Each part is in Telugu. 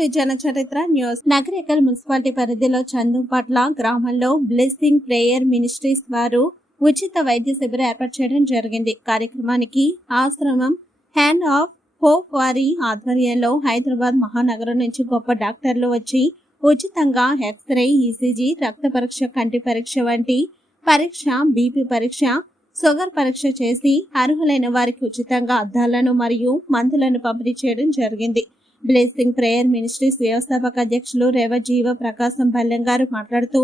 To Janacharitra news. Nakrekal municipality పరిధిలో చందుపట్ల గ్రామంలో బ్లెస్సింగ్ ప్రేయర్ మినిస్ట్రీస్ వారు ఉచిత వైద్య శిబిరం ఏర్పాటు చేయడం జరిగింది. కార్యక్రమానికి ఆశ్రమం హ్యాండ్ ఆఫ్ హోప్ వారి ఆధ్వర్యంలో హైదరాబాద్ మహానగరం నుంచి గొప్ప డాక్టర్లు వచ్చి ఉచితంగా ఎక్స్రే ఈసీజీ రక్త పరీక్ష కంటి పరీక్ష వంటి పరీక్ష బీపీ పరీక్ష షుగర్ పరీక్ష చేసి అర్హులైన వారికి ఉచితంగా అద్దాలను మరియు మందులను పంపిణీ చేయడం జరిగింది. బ్లెస్సింగ్ ప్రేయర్ మినిస్ట్రీస్ వ్యవస్థాపక అధ్యక్షులు రేవ జీవ ప్రకాశం బల్లెం గారు మాట్లాడుతూ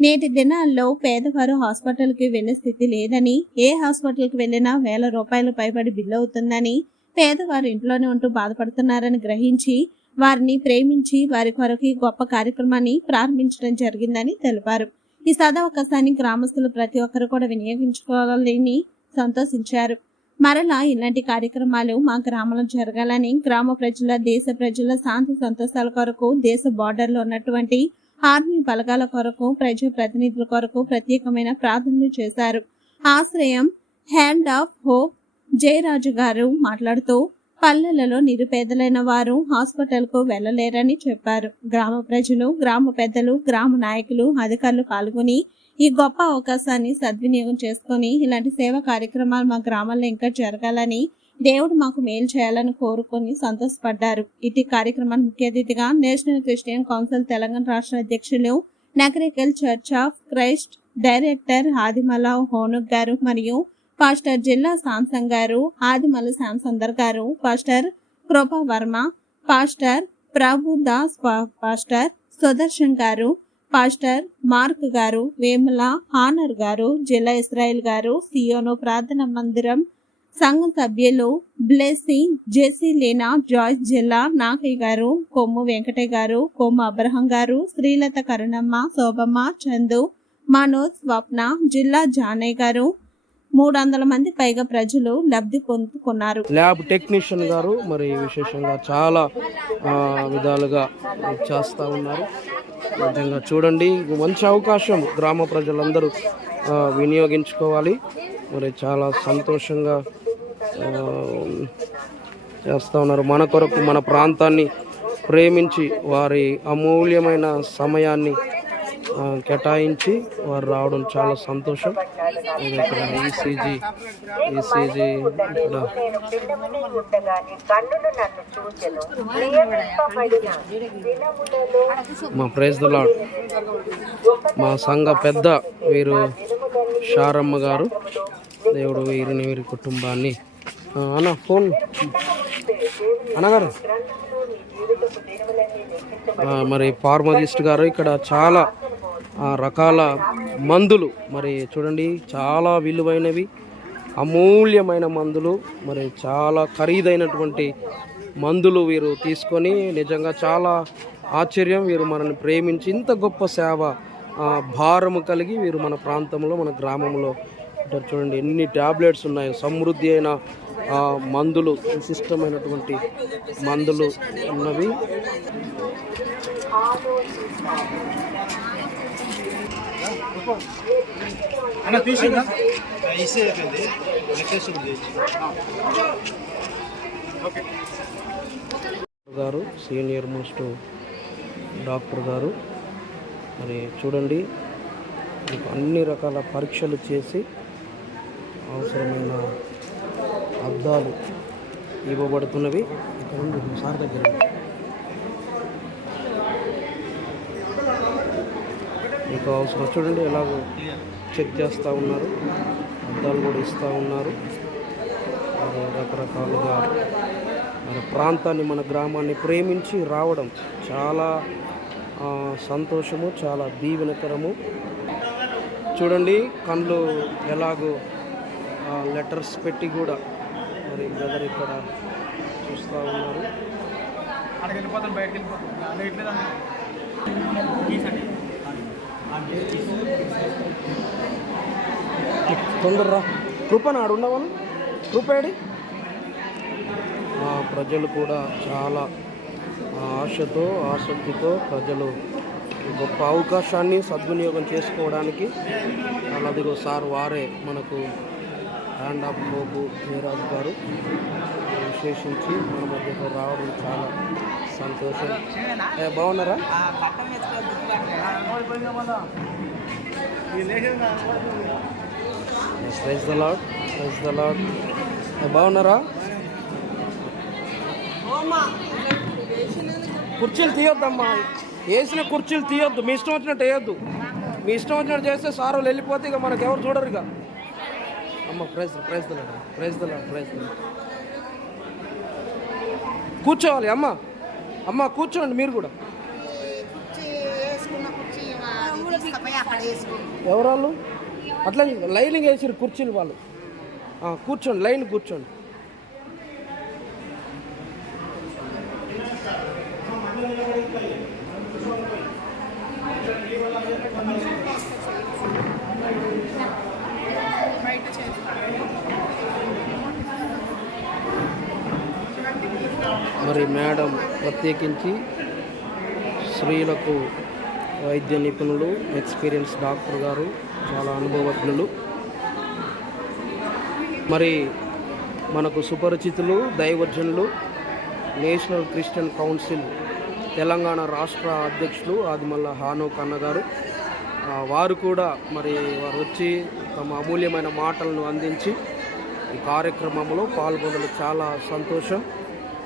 నేటి దినాల్లో పేదవారు హాస్పిటల్కి వెళ్ళే స్థితి లేదని ఏ హాస్పిటల్కి వెళ్ళినా వేల రూపాయలు పైబడి బిల్లు అవుతుందని పేదవారు ఇంట్లోనే ఉంటూ బాధపడుతున్నారని గ్రహించి వారిని ప్రేమించి వారి కొరకు గొప్ప కార్యక్రమాన్ని ప్రారంభించడం జరిగిందని తెలిపారు. ఈ సదావకాశాన్ని గ్రామస్తులు ప్రతి ఒక్కరు కూడా వినియోగించుకోవాలని సంతోషించారు. మరలా ఇలాంటి కార్యక్రమాలు మా గ్రామంలో జరగాలని గ్రామ ప్రజల దేశ ప్రజల శాంతి సంతోషాల కొరకు దేశ బార్డర్లో ఉన్నటువంటి ఆర్మీ బలగాల కొరకు ప్రజా ప్రతినిధుల కొరకు ప్రత్యేకమైన ప్రార్థనలు చేశారు. ఆశ్రయం హ్యాండ్ ఆఫ్ హోప్ జయరాజు గారు మాట్లాడుతూ పల్లెలలో నిరుపేదలైన వారు హాస్పిటల్కు వెళ్ళలేరని చెప్పారు. గ్రామ ప్రజలు గ్రామ పెద్దలు గ్రామ నాయకులు అధికారులు పాల్గొని ఈ గొప్ప అవకాశాన్ని సద్వినియోగం చేసుకొని ఇలాంటి సేవా కార్యక్రమాలు మా గ్రామంలో ఇంకా జరగాలని దేవుడు మాకు మేలు చేయాలని కోరుకొని సంతోషపడ్డారు. ఇటు కార్యక్రమాన్ని ముఖ్య అతిథిగా నేషనల్ క్రిస్టియన్ కౌన్సిల్ తెలంగాణ రాష్ట్ర అధ్యక్షులు Nakrekal church of Christ director Adimala హోనుక్ గారు మరియు పాస్టర్ జిల్లా శాంసంగ్ గారు ఆదిమల శాంసందర్ గారు pastor Krupa Varma pastor Prabhu Das pastor Sudarshan గారు పాస్టర్ మార్క్ గారు వేముల హానర్ గారు జిల్లా ఇస్రాయిల్ గారు సియోను ప్రార్థన మందిరం సంఘ సభ్యులు బ్లెస్సింగ్ జెసి లేనా జార్జ్ జిల్లా నాగయ్య గారు కొమ్ము వెంకటయ్య గారు కొమ్ము అబ్రహం గారు శ్రీలత కరుణమ్మ శోభమ్మ చందు మనోజ్ స్వప్న జిల్లా జానయ్య గారు మూడు వందల మంది పైగా ప్రజలు లబ్ధి పొందుకున్నారు. ల్యాబ్ టెక్నీషియన్ గారు మరి విశేషంగా చాలా విధాలుగా చేస్తూ ఉన్నారు. నిజంగా చూడండి మంచి అవకాశం గ్రామ ప్రజలందరూ వినియోగించుకోవాలి. మరి చాలా సంతోషంగా చేస్తూ ఉన్నారు. మన కొరకు మన ప్రాంతాన్ని ప్రేమించి వారి అమూల్యమైన సమయాన్ని కేటాయించి వారు రావడం చాలా సంతోషం. ఇక్కడ ఈసీజీ ఈసీజీ ఇక్కడ. మా ప్రైజ్ దలాడ్ మా సంఘ పెద్ద వీరు షారమ్మ గారు దేవుడు వీరిని వీరి కుటుంబాన్ని. అన్న ఫోన్. అన్నగారు మరి ఫార్మసిస్ట్ గారు ఇక్కడ చాలా రకాల మందులు. మరి చూడండి చాలా విలువైనవి అమూల్యమైన మందులు. మరి చాలా ఖరీదైనటువంటి మందులు వీరు తీసుకొని నిజంగా చాలా ఆశ్చర్యం. వీరు మనల్ని ప్రేమించి ఇంత గొప్ప సేవ భారము కలిగి వీరు మన ప్రాంతంలో మన గ్రామంలో ఇక్కడ చూడండి ఎన్ని ట్యాబ్లెట్స్ ఉన్నాయి. సమృద్ధి అయిన మందులు విశిష్టమైనటువంటి మందులు ఉన్నవి. అన్న తీసిందా అయిపోయింది గారు సీనియర్ మోస్ట్ డాక్టర్ గారు. మరి చూడండి అన్ని రకాల పరీక్షలు చేసి అవసరమైన అద్దాలు ఇవ్వబడుతున్నవి. ఇక్కడ ఉంది సార్ దగ్గర. మీకు అవసరం చూడండి ఎలాగో చెక్ చేస్తూ ఉన్నారు. అద్దాలు కూడా ఇస్తూ ఉన్నారు. రకరకాలుగా మన ప్రాంతాన్ని మన గ్రామాన్ని ప్రేమించి రావడం చాలా సంతోషము చాలా దీవెనకరము. చూడండి కళ్ళు ఎలాగో లెటర్స్ పెట్టి కూడా మరి బ్రదర్ ఇక్కడ చూస్తూ ఉన్నారు. తొందరరా. కృపను ఆడు ఉండవాళ్ళు కృపేడి ప్రజలు కూడా చాలా ఆశతో ఆసక్తితో ప్రజలు గొప్ప అవకాశాన్ని సద్వినియోగం చేసుకోవడానికి అలాదిగో సార్ వారే మనకు హ్యాండ్ ఆఫ్ హోపు జయరాజు గారు విశేషించి మన మధ్యకు రావడం చాలా సంతోషం. ఏ, బాగున్నారా? Praise the lord praise the lord బాగున్నారా? కుర్చీలు తీయొద్దమ్మా. వేసిన కుర్చీలు తీయొద్దు. మీ ఇష్టం వచ్చినట్టు వేయొద్దు. మీ ఇష్టం వచ్చినట్టు చేస్తే సార్ వాళ్ళు వెళ్ళిపోతే ఇక మనకు ఎవరు చూడరు ఇక. అమ్మ ప్రైజ్ ప్రైజ్ ప్రైజ్ ప్రైజ్ కూర్చోవాలి అమ్మ. అమ్మ కూర్చోండి మీరు కూడా. ఎవరాళ్ళు? అట్లా లైనింగ్ వేసిరు కుర్చీలు వాళ్ళు. కూర్చోండి లైన్ కూర్చోండి. మరి మేడం ప్రత్యేకించి స్త్రీలకు వైద్య నిపుణులు ఎక్స్పీరియన్స్ డాక్టర్ గారు చాలా అనుభవజ్ఞులు. మరి మనకు సుపరిచితులు దైవజనులు నేషనల్ క్రిస్టియన్ కౌన్సిల్ తెలంగాణ రాష్ట్ర అధ్యక్షులు ఆదిమల్ల హానో కన్నగారు వారు కూడా మరి వారు వచ్చి తమ అమూల్యమైన మాటలను అందించి ఈ కార్యక్రమంలో పాల్గొనడం చాలా సంతోషం.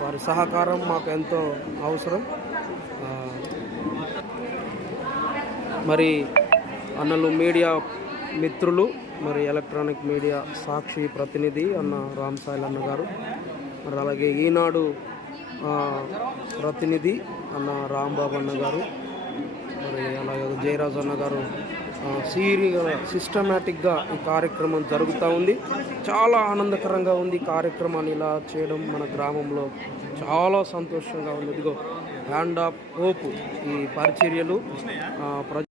వారి సహకారం మాకు ఎంతో అవసరం. మరి అన్నలు మీడియా మిత్రులు మరి ఎలక్ట్రానిక్ మీడియా సాక్షి ప్రతినిధి అన్న రామ్ సాయిల్ అన్న గారు మరి అలాగే ఈనాడు ప్రతినిధి అన్న రాంబాబు అన్న గారు మరి అలాగే జయరాజ్ అన్న గారు సీరియగా సిస్టమేటిక్గా ఈ కార్యక్రమం జరుగుతూ ఉంది. చాలా ఆనందకరంగా ఉంది కార్యక్రమాన్ని ఇలా చేయడం మన గ్రామంలో చాలా సంతోషంగా ఉంది. ఇదిగో హ్యాండ్ ఆఫ్ హోప్ ఈ పరిచర్యలు ప్రజ